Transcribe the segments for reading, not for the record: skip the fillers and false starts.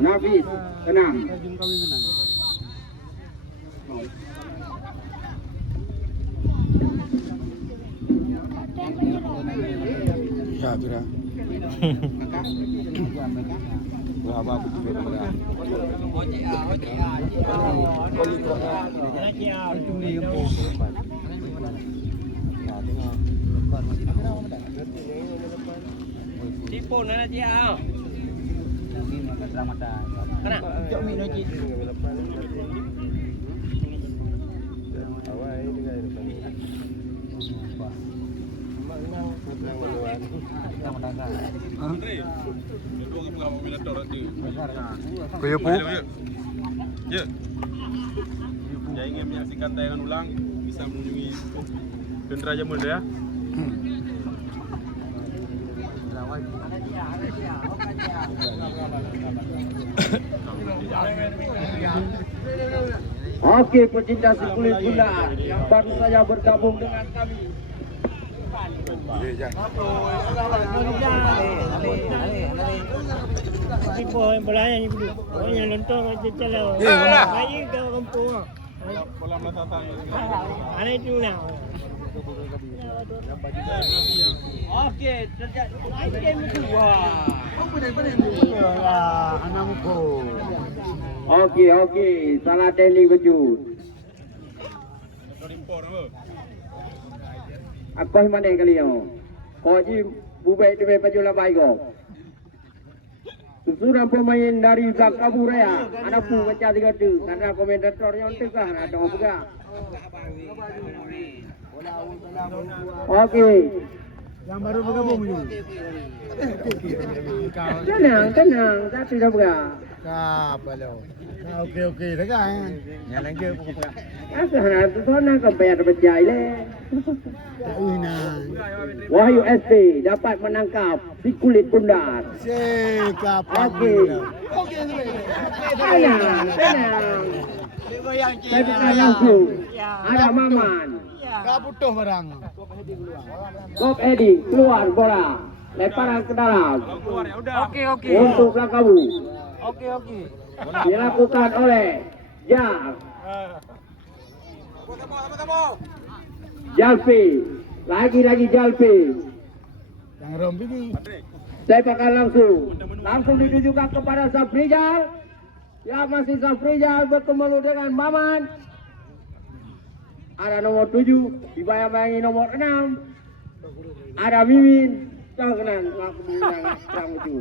Nafis 6. Ya, sudah. Berapa Tipon na dia. Kana? Jok mi no ji. Awai dengan depan. Menang meluan. Kuya po. Ya. Yang ingin menyaksikan tayangan ulang bisa mengunjungi Dendra Muda ya. Oke, pecinta si kulit bundar yang baru saja bergabung dengan kami. Tipo yang berlayar ni dulu. Orang yang lontong macam celau. Bayi ke kampung. Bola Melata. Ada itu lah. Okey, terjadi. Item kedua. Oke, salah tanding bejut. Aku mana kali yo? Kau ji bubai tu baju labai kau. Susuran pemain dari Zakabu Raya, ada pun baca 3 tu karena komentator yang tegah ada juga. Oke. Yang baru bergabung ni. Tenang, tak tidak berah. Apa lo? Okey, dah kan. Yang lagi Aku nak tu nak bayar berjaya le. Wahyu ST dapat menangkap si kulit bundar. Sikap. Okey. Tenang. Saya bukan langsung. Ada Maman. Kau butuh barang. Bob Edi keluar bola. Lemparan ke dalam. Okey. Untuk Belakabu. Okey. Dilakukan oleh Jal. Jalpi. Lagi Jalpi. Yang rompi ni. Sepakan langsung ditujukan kepada Safrijal. Ya, masih Safrijal bertemu dengan Maman. Ada nomor 7 dibayang-bayangi nomor 6. Ada Mimin. Tahu kenan aku bilang kurang lucu.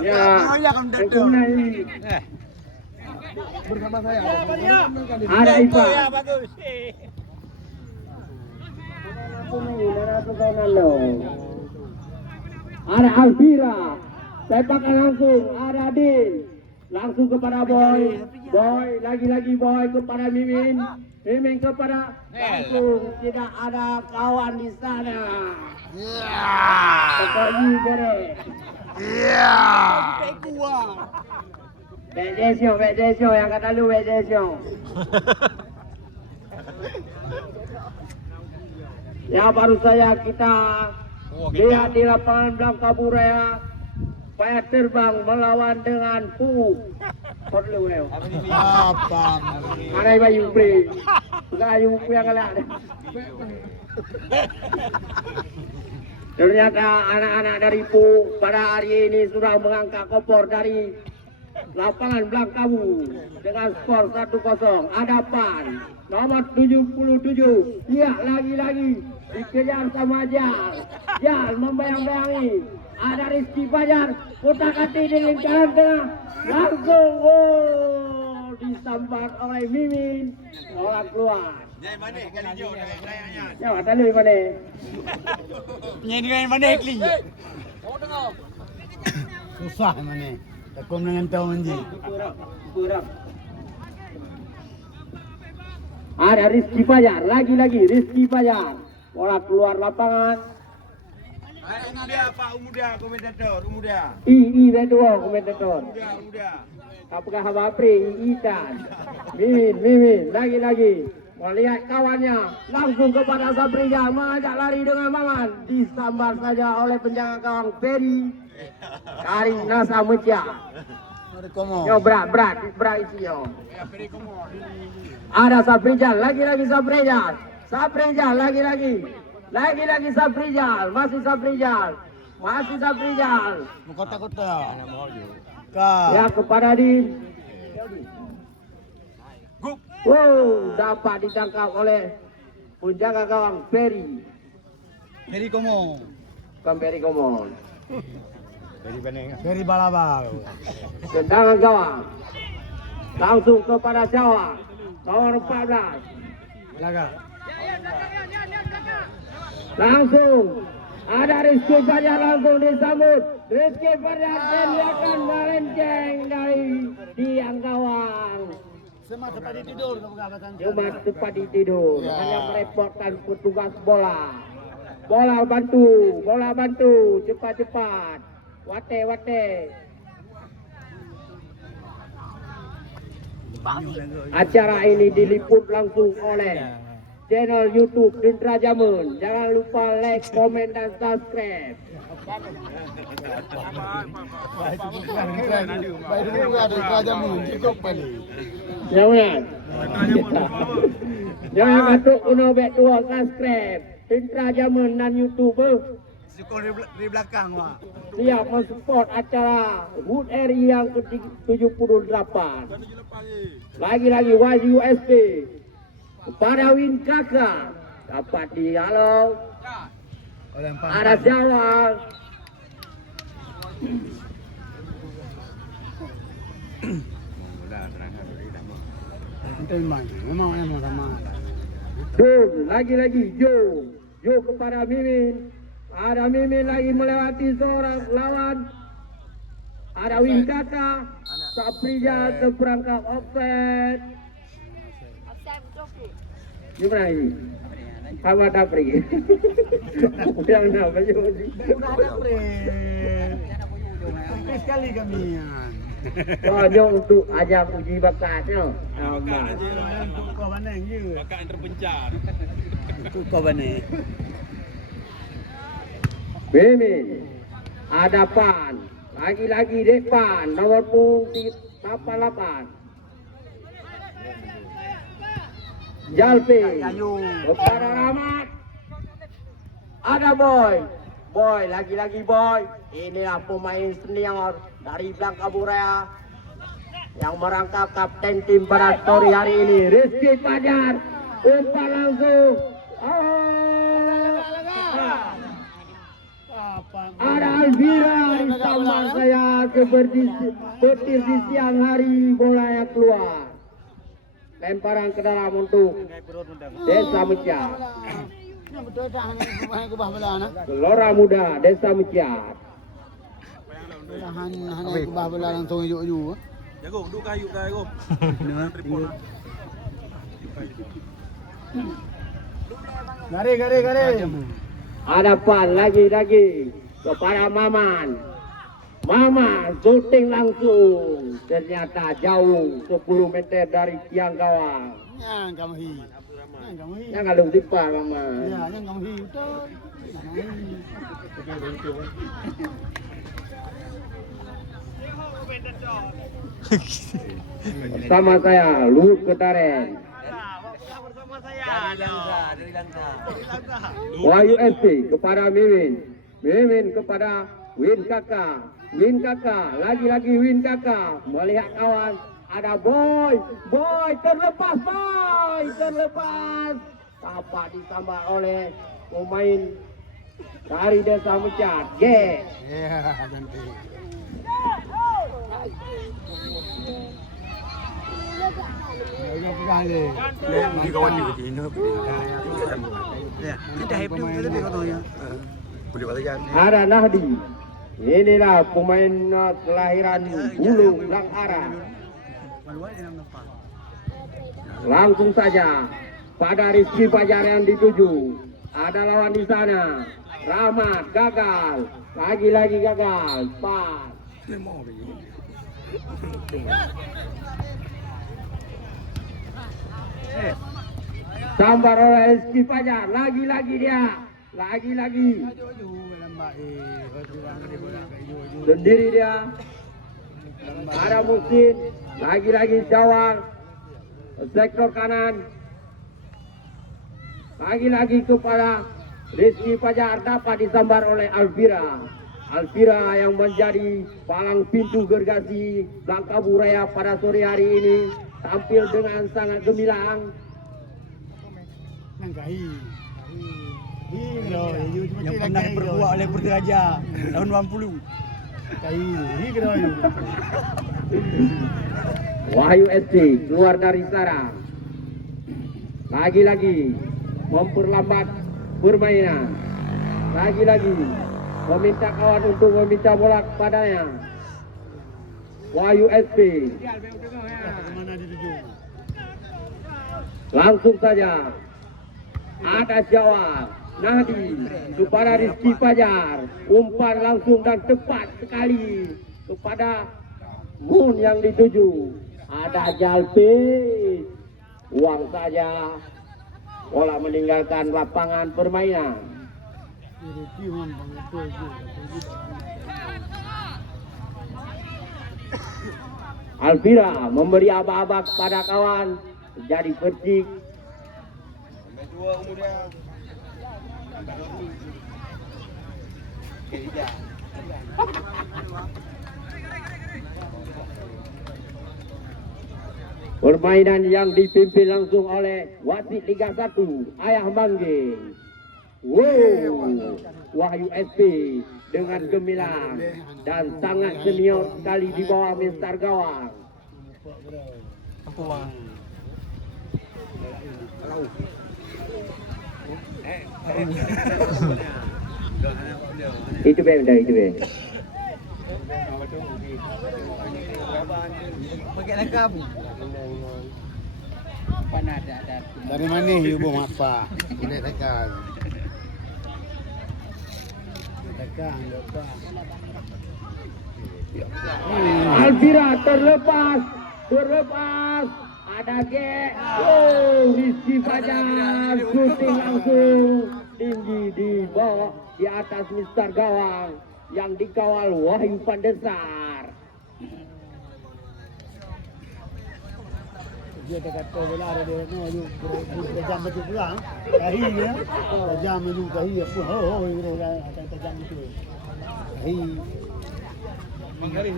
Ya, aku ini. Bersama saya. Ada Ipa. Bagus. Ada Alvira. Sepakan langsung. Ada Din. Langsung kepada Boy. Lagi Boy kepada Mimin. Mimin kepada langsung. Tidak ada kawan di sana. Pokoknya kere. Bek desio yang kata lu bek desio. Ya, baru saja kita lihat di lapangan Belakabu Raya. Payah terbang melawan dengan Pu. Perlu leo. Apa? Ada bayu pre. Enggak ayu yang galak. Ternyata anak-anak dari Pu pada hari ini sudah mengangkat kopor dari lapangan Belakabu dengan skor 1-0. Ada Pan nomor 77. Ya, lagi dikejar sama Jal membayang-bayangi. Ada Rizky Fajar, kotak hati di lingkaran tengah, langsung disambar oleh Mimin, orang keluar. Ya, tadi mana? Yang mana kli? Susah mana? Takut dengan tahu menji. Ada Rizky Fajar, lagi Rizky Fajar, orang keluar lapangan. Umuda Pak, Umuda komentator, Umuda. Redua komentator. Umuda. Apakah Haba Pring, Ikan, Mimin, lagi Melihat kawannya langsung kepada Saprija, mengajak lari dengan Maman, disambar saja oleh penjaga gawang Ferry dari Nasa Meja. Yo berat isinya. Ada Saprija, lagi-lagi Saprija, lagi-lagi Saprija, masih Saprija. Kota-kota. Ya kepada Din. Wow, dapat ditangkap oleh penjaga gawang Ferry. Ferry Komo. Bukan Ferry Komon. Ferry Balabal. Tendangan gawang. Langsung kepada Syawak. Nomor 14. Laga. Langsung. Ada Rizky Fajar langsung disambut. Rizky Fajar akan melenceng dari tiang gawang. Cuma tepat tidur kamu Cuma tepat tidur. Ya. Hanya merepotkan petugas bola. Bola bantu. Cepat. Wate. Acara ini diliput langsung oleh channel YouTube Dendra Jamun. Jangan lupa like, komen, dan subscribe. Baik dulu ada kerajaanmu cukup kali. Jangan katuk kuno bet tua subscribe Dendra Jamun dan YouTuber. Syukur di belakang wah. Siap mensupport acara HUT RI yang ke-78. Lagi-lagi YUSP kepada Win Kakak dapat dihalau. Ada Syawal. Memang sama. Lagi-lagi Jo kepada Mimin. Ada Mimin lagi melewati seorang lawan. Ada Win Kakak. Saprija terperangkap offset. Gimana ini? Sama Tapri. Udah apa sih? Udah ada pre. Sampai sekali kami. Soalnya untuk ajak uji bakatnya. Untuk kau mana je? Bakat yang terpencar. Untuk kau mana? Mimin. Ada Pan. Lagi-lagi Depan. Nomor punggung 88. Jalpi. Kepada Rahmat. Ada Boy. Lagi-lagi Boy. Inilah pemain senior dari Blangkaburaya yang merangkap kapten tim pada sore hari ini. Rizky Fajar. Umpan langsung. Ada Alvira sama saya seperti di siang hari bola yang keluar. Lemparan ke dalam untuk Desa Mecat. Gelora Muda Desa Mecat. Tahan kubah bola langsung hijau-hijau. Jago, duduk kayu dah jago. Tripod. Gare. Ada Pan lagi kepada Maman. Syuting langsung. Ternyata jauh 10 meter dari tiang gawang. Yang kamu hi. Jangan lu dipa Maman. Ya, yang kamu hi betul. Sama saya Luhut Ketaren. YUSP kepada Mimin kepada Win Kakak. Lagi-lagi Win Kakak. Melihat kawan. Ada Boy. Terlepas. Dapat disambar oleh pemain dari Desa Mecat. Ya, ganti. Di kawan di sini. Ya, kita happy lebih katanya. Ada Nahdi. Inilah pemain kelahiran Hulu Langara. Langsung saja pada Rizky Fajar yang dituju. Ada lawan di sana. Rahmat gagal. Lagi-lagi gagal. Pas. Sambar oleh Rizky Fajar. Lagi-lagi dia. Lagi-lagi. Sendiri dia. Ada Muksin. Lagi-lagi Jawang. Sektor kanan. Lagi-lagi kepada Rizky Fajar, dapat disambar oleh Alvira. Alvira yang menjadi palang pintu gergasi Langkabu Raya pada sore hari ini tampil dengan sangat gemilang. Yang pernah diperbuat oleh Perdiraja tahun 80. Wahyu SC keluar dari sarang. Lagi-lagi memperlambat permainan. Lagi-lagi meminta kawan untuk meminta bola kepadanya. Wahyu SC langsung saja ada jawab Nahdi kepada Rizky Fajar. Umpan langsung dan tepat sekali kepada Moon yang dituju. Ada Jalpis. Uang saja. Bola meninggalkan lapangan permainan. Alvira memberi aba-aba kepada kawan. Jadi percik. Permainan yang dipimpin langsung oleh wasit Liga 1 Ayah Mangging. Wow, Wahyu SP dengan gemilang dan sangat senior sekali di bawah Mister Gawang. Itu benda itu benda. Pakai lengkap. Dari mana ibu apa? Ini tekan. Tekan, lepas. Alvira terlepas. Ada gek. Oh, Rizky Fajar shooting langsung tinggi di bawah di atas Mister Gawang yang dikawal Wahyu Pandesar. Dia kata bola ada dia ni jam betul pulang. Kahi ya. Jam itu kahi apa? Oh, ini ada jam itu. Kahi. Gari.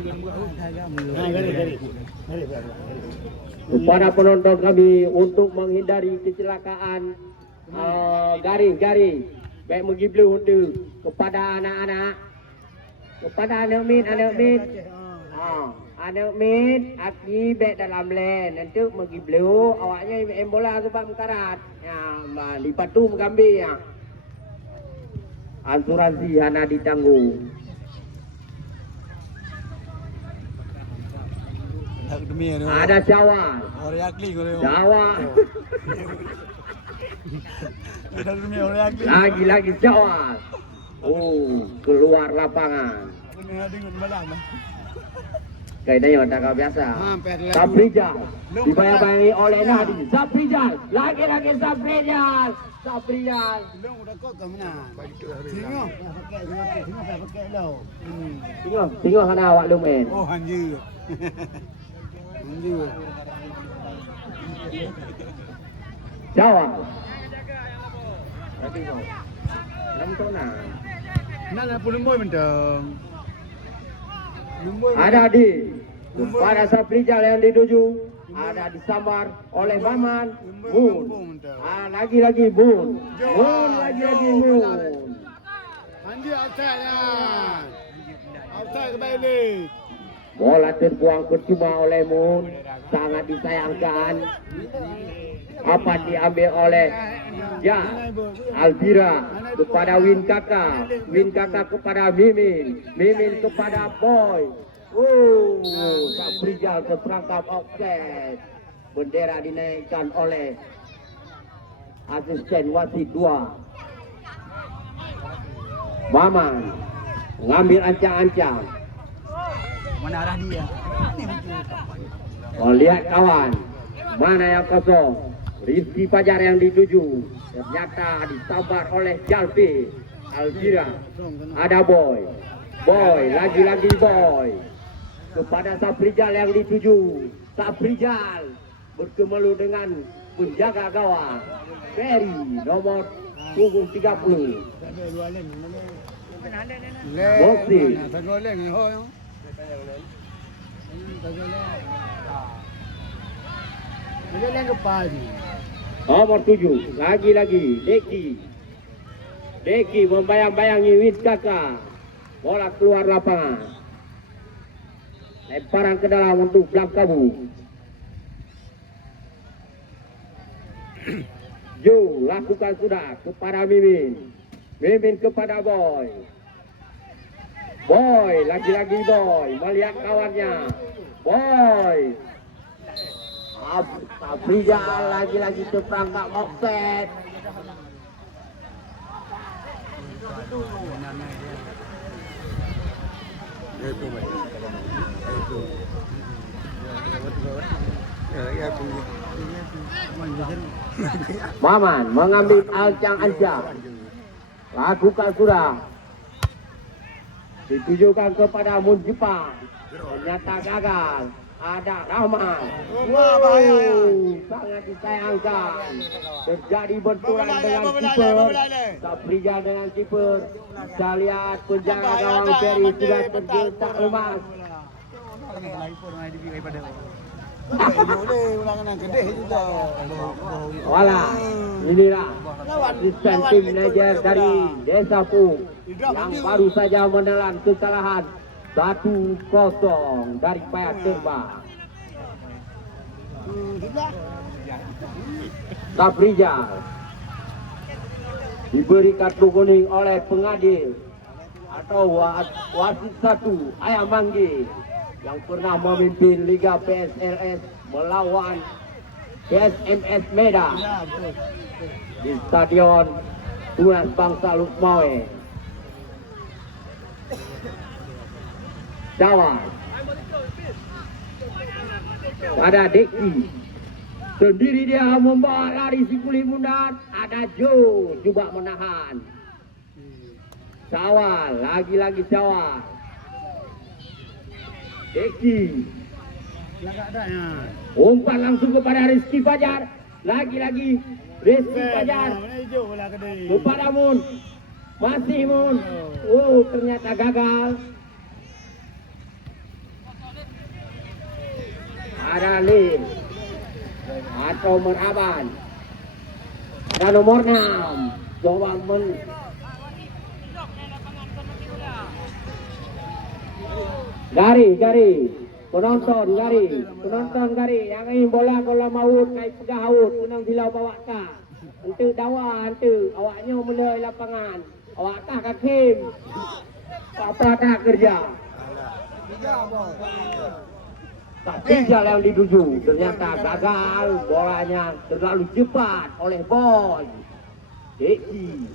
Kepada penonton kami untuk menghindari kecelakaan garis baik menggiblu untuk kepada anak-anak, kepada anak mit aki baik dalam lane untuk menggiblu awaknya main bola sebab mekarat lipat tu mengambil ya. Asuransi hana ditanggung. Ada Jawa. Lagi-lagi Jawa. Oh, keluar lapangan. Kayaknya tak kau biasa. Saprijal dibayang-bayangi oleh Nadi. Saprijal, lagi-lagi Saprijal. Belum udah kok ke mana? Tengok hana awak lumen. Oh, hanji. Jawa. Tengok. Lam tu nak. Nak pun lemboi bentang. Ada di kepada Saprijal yang dituju. Ada disambar oleh Maman. Moon. Lagi-lagi Moon. Lagi-lagi Moon. Hanji outside lah. Outside ke balik. Bola terbuang percuma oleh Moon. Sangat disayangkan. Apa diambil oleh Alvira kepada Win Kakak kepada Mimin kepada Boy. Saprijal terperangkap offset. Bendera dinaikkan oleh asisten wasit 2. Maman mengambil ancang-ancang. Mana arah dia? Oh, lihat kawan. Mana yang kosong? Rizky Fajar yang dituju ternyata disabar oleh Jalfi Alvira. Ada Boy, lagi-lagi Boy kepada Saprijal yang dituju. Saprijal berkemelu dengan penjaga gawang Ferry nomor punggung 30. Boxing. Nomor 7, lagi-lagi Deki membayang-bayangi Wiskaka. Bola keluar lapangan. Lemparan ke dalam untuk Blangkabu. Jo lakukan sudah kepada Mimin kepada Boy. Lagi-lagi Boy melihat kawannya. Boy Saprijal lagi-lagi terperangkap offset. Maman mengambil ancang-ancang. Lakukan sudah. Ditujukan kepada Mun Jepang. Ternyata gagal. Ada Rahman. Sangat disayangkan. Terjadi benturan dengan kiper. Saprijal dengan kiper. Kita lihat penjaga gawang Ferry sudah tergeletak lemas. Wala, inilah asisten tim manajer dari Desa Pung yang baru saja menelan kesalahan 1-0 dari Payat Terbang. Saprijal diberi kartu kuning oleh pengadil atau wasit 1 Ayam Manggi yang pernah memimpin Liga PSLS melawan PSMS Medan di Stadion Tunas Bangsa Lukmawe. Cawan pada Deki sendiri, dia membawa lari si Kuli Mundan. Ada Jo coba menahan. Cawan lagi-lagi Cawan. Deki umpan langsung kepada Rizky Fajar. Lagi-lagi Rizky Fajar kepada Mun. Masih Mun. Ternyata gagal. Ada Lim atau Meraban. Ada nomor 6 coba Gari penonton Gari yang ingin bola maut kai pegah haut menang bilau bawa ta ente dawa ente awaknya mulai lapangan awak tak kakim apa tak kerja. Saprijal yang dituju ternyata gagal, bolanya terlalu cepat oleh Boy. Deki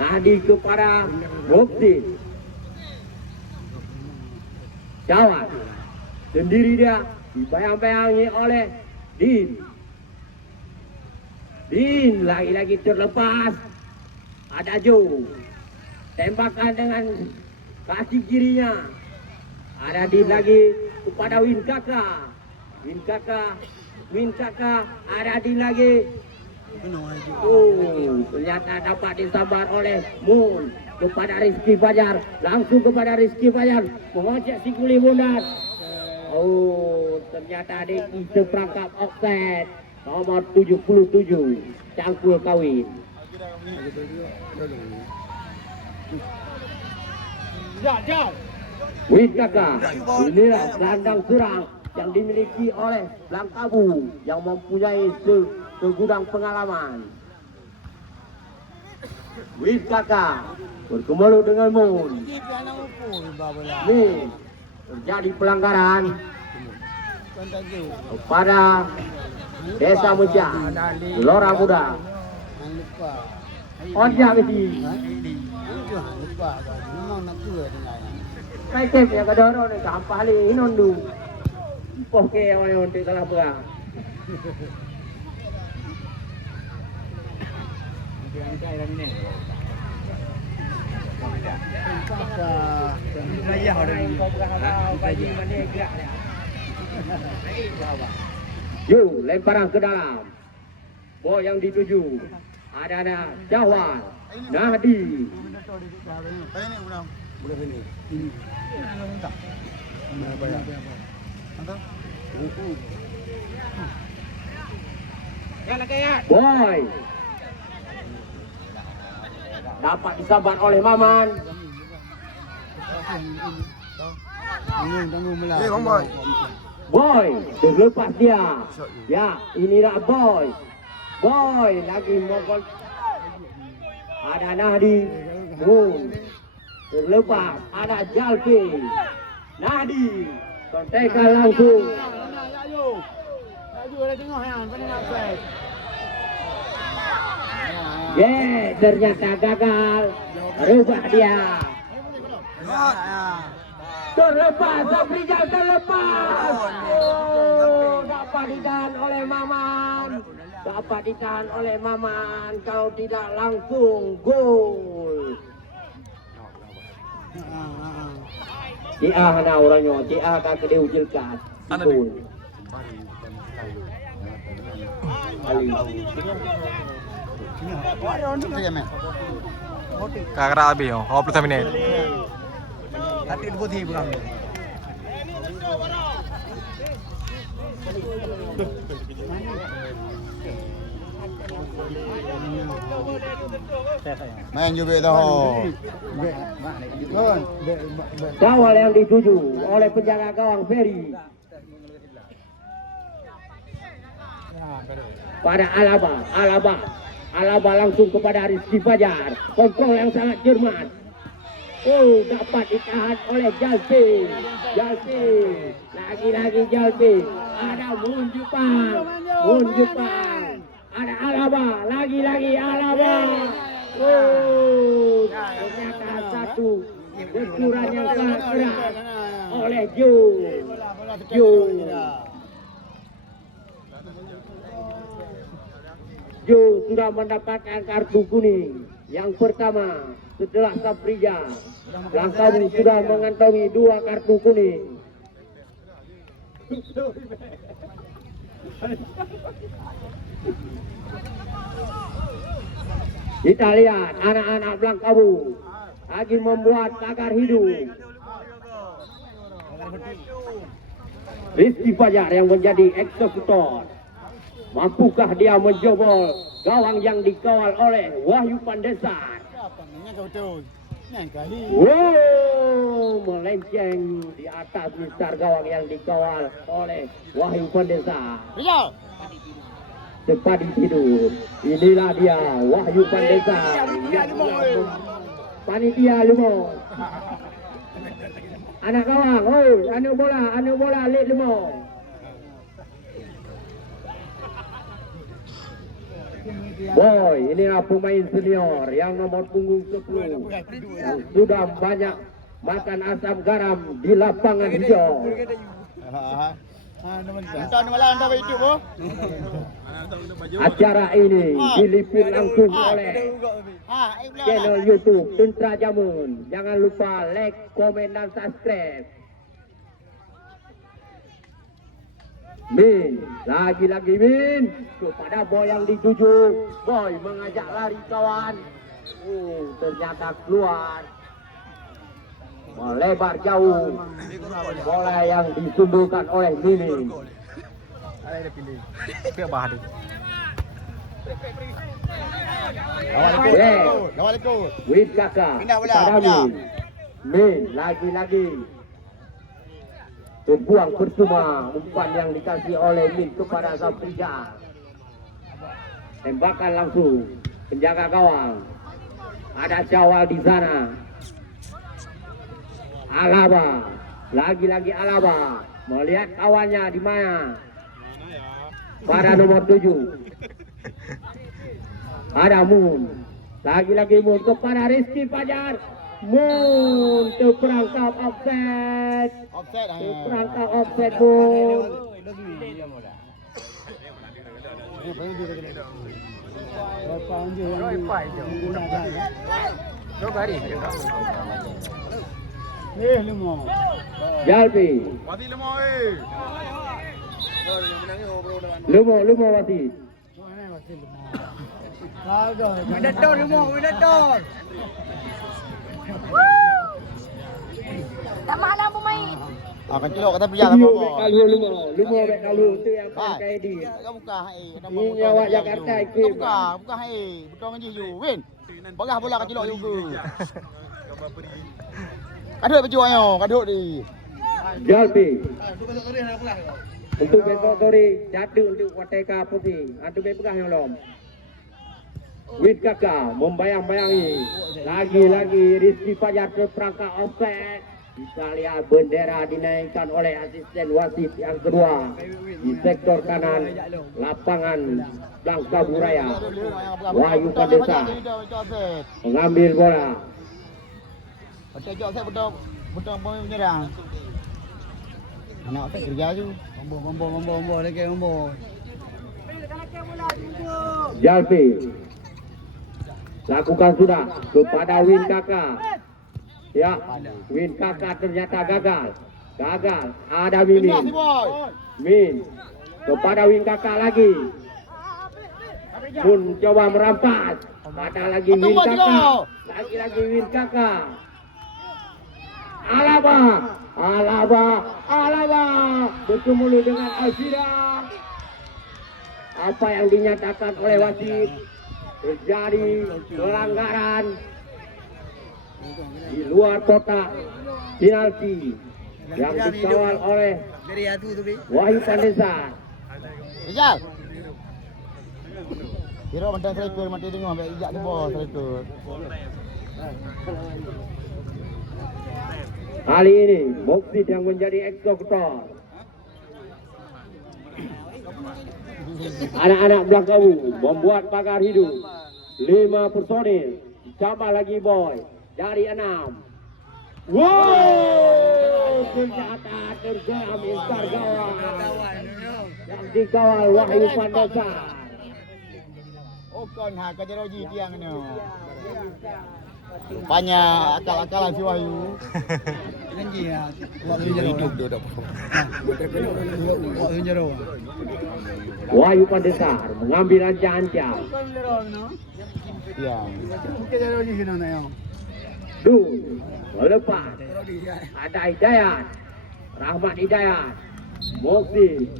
Nadi kepada Boxing. Cawan sendiri, dia dibayang-bayangi oleh Din lagi-lagi terlepas. Ada Jo tembakan dengan kaki kirinya. Ada Din lagi kepada Winkaka. Ada Din lagi. Ternyata dapat disabar oleh Mun kepada Rizky Fajar. Langsung kepada Rizky Fajar mengocek si Kuli Mundan. Ternyata Deki terperangkap offset. Nomor 77 Cangkul Kawin. Winkaka, inilah gelandang serang yang dimiliki oleh Blangkabu yang mempunyai segudang pengalaman. Winkaka berkemelu dengan Mun. Nih, terjadi pelanggaran kepada Desa Muja, Gelora Muda. Oja mesti. Memang nak tua dengan. Kai kem yang kedoro ni gampang ni inon du. Poke yang ayo untuk kalah perang. Raya hari ini. Yu, lemparan ke dalam. Bola yang dituju. Ada Jawal, Nahdi. Boleh ini. Ini. Apa ya? Boy. Dapat disabar oleh Maman. Tanggung melah. Boy, terlepas dia. Ya, inilah Boy. Boy lagi mogol. Ada Nahdi. Terlepas ada Jalpi. Nahdi. Kontekan langsung. Laju ada tengok yang paling nak baik. Ternyata gagal. Rubah dia. Terlepas, Saprijal terlepas. Dapat ditahan oleh Maman. Dapat ditahan oleh Maman. Kalau tidak langsung gol. Tia hana orangnya. Tia akan kedeucilkan. Gol. Ali. Kakak Abi, 20 menit. Hati lu putih bukan. Main juga dah. Kawal yang dituju oleh penjaga gawang Ferry. Pada Alaba langsung kepada Rizky Fajar. Kontrol yang sangat cermat. Oh, dapat ditahan oleh Jalpi. Lagi-lagi Jalpi. Ada Mun Jepang. Ada Alaba. Lagi-lagi Alaba. Oh, ternyata satu benturan yang sangat keras oleh Jo. Jo sudah mendapatkan kartu kuning yang pertama setelah Saprijal. Langkawi sudah mengantongi 2 kartu kuning. Kita lihat anak-anak Blangkabu lagi membuat pagar hidup. Rizky Fajar yang menjadi eksekutor. Mampukah dia menjebol gawang yang dikawal oleh Wahyu Pandesar? Wow, melenceng di atas mistar gawang yang dikawal oleh Wahyu Pandesar. Cepat tidur. Inilah dia Wahyu Pandesar. Panitia Limo. Anak gawang, anu bola lek Limo. Boy, inilah pemain senior yang nomor punggung 10 yang sudah banyak makan asam garam di lapangan hijau. Acara ini diliput langsung oleh channel YouTube Tentera Jamun. Jangan lupa like, komen, dan subscribe. Min, lagi-lagi Min kepada Boy yang dituju. Boy mengajak lari kawan. Ternyata keluar. Melebar jauh. Bola yang disundulkan oleh Mini. Wid kakak kepada Min, lagi-lagi terbuang percuma umpan yang dikasih oleh Min kepada Saprijal. Tembakan langsung penjaga gawang. Ada Jawal di sana. Alaba, lagi-lagi Alaba melihat kawannya di mana. Pada nomor 7 ada Mun. Lagi-lagi Mun kepada Rizky Fajar. Mun terperangkap offset. Offset Terperangkap offset Mun. Jalpi. Wati lemah Lumo Wati. Tak mana pemain. Akan celok kata berjalan Video apa? back kalu Lumo back kalu tu yang pakai di. Kau buka Ni awak Jakarta Kau ikut. buka betul ngaji you win. Bagah bola kat celok juga. Kadut baju ayo, kadut di. Jalpi. Untuk besok sore jadu untuk Wateka Putih. Adu pegang yang lom. Wid Kakak membayang-bayangi. Lagi-lagi Rizky Fajar terperangkap offset. Kita lihat bendera dinaikkan oleh asisten wasit yang kedua di sektor kanan lapangan Bangka Buraya. Wahyu Pandesa mengambil bola. Betul saya betul menyerang. Anak saya kerja tu. Bombo lagi bombo. Jalpi lakukan sudah kepada Win Kakak. Ya, Win Kakak ternyata gagal. Ada Mimin. Min kepada Win Kakak lagi. Pun coba merampas. Ada lagi Win Kakak. Lagi Win Kakak. Alaba bertemu dengan Alfira. Apa yang dinyatakan oleh wasit terjadi pelanggaran di luar kotak penalti yang dikawal oleh Wahyu Pandesa. Rizal. Kira macam striker mati tengok ambil ijak tu bos striker. Kali ini Moksid yang menjadi eksekutor. Anak-anak Belangkawu membuat pagar hidup. 5 personil, tambah lagi boy dari 6. Wow, ternyata terjam instar gawang yang dikawal Wahyu Pandesa. Oh kon ha kajeroji tiang ni. Rupanya akal-akalan si Wahyu. Janji ya. Waktu hidup dia dah. Waktu jero. Wahyu Pandesa mengambil ancang-ancang. Ya. Kajeroji sini nak yo. Melepas. Ada Hidayat. Rahmat Hidayat. Moksi.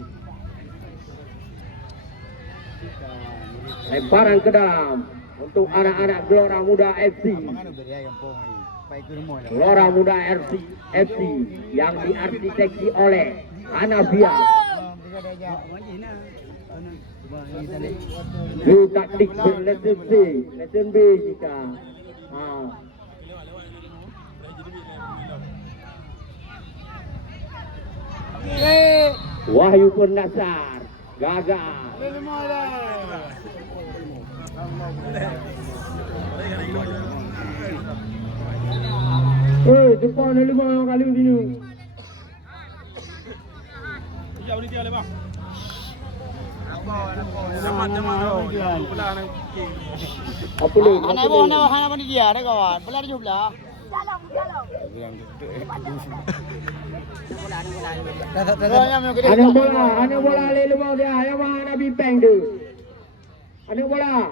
Lemparan ke dalam untuk anak-anak Gelora Muda FC. Gelora Muda FC yang diarsitekti oleh Hanafiah. Di taktik lesson B jika. Wahyu Pandesa gagal. Depan ada 5 kali sini. Jauh ni dia lepas. Jamat. Bola nak kick. Apa lu? Anak bawah hana dia ada kawan. Bola dia belah. Ada bola le lemau dia. Yang mana Nabi Peng tu? Ada bola.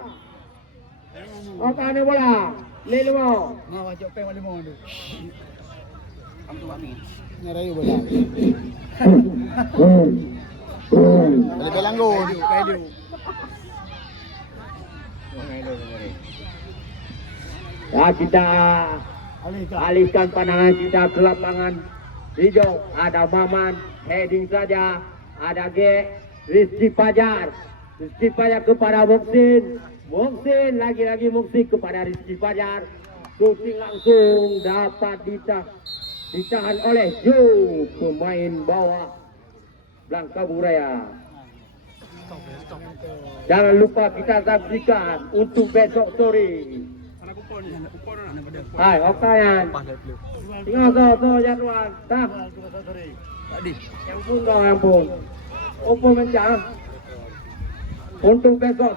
Apa ada bola? Le lemau. Wajib peng wali mau tu. Nyerayu bola. Lebih langgo tu, kayu. Ya, kita alihkan pandangan kita ke lapangan hijau. Ada Maman, heading saja. Ada Rizky Fajar. Rizky Fajar kepada Moksin. Moksin lagi-lagi Moksin kepada Rizky Fajar. Shooting langsung dapat ditahan oleh Joe, pemain bawah Bangka Buraya. Jangan lupa kita saksikan untuk besok sore Hai, Oktayan. Pas lihat dulu. Tinggal tuh jadwal. Dah, Tadi. yang pun. Opo mencang. Untuk besok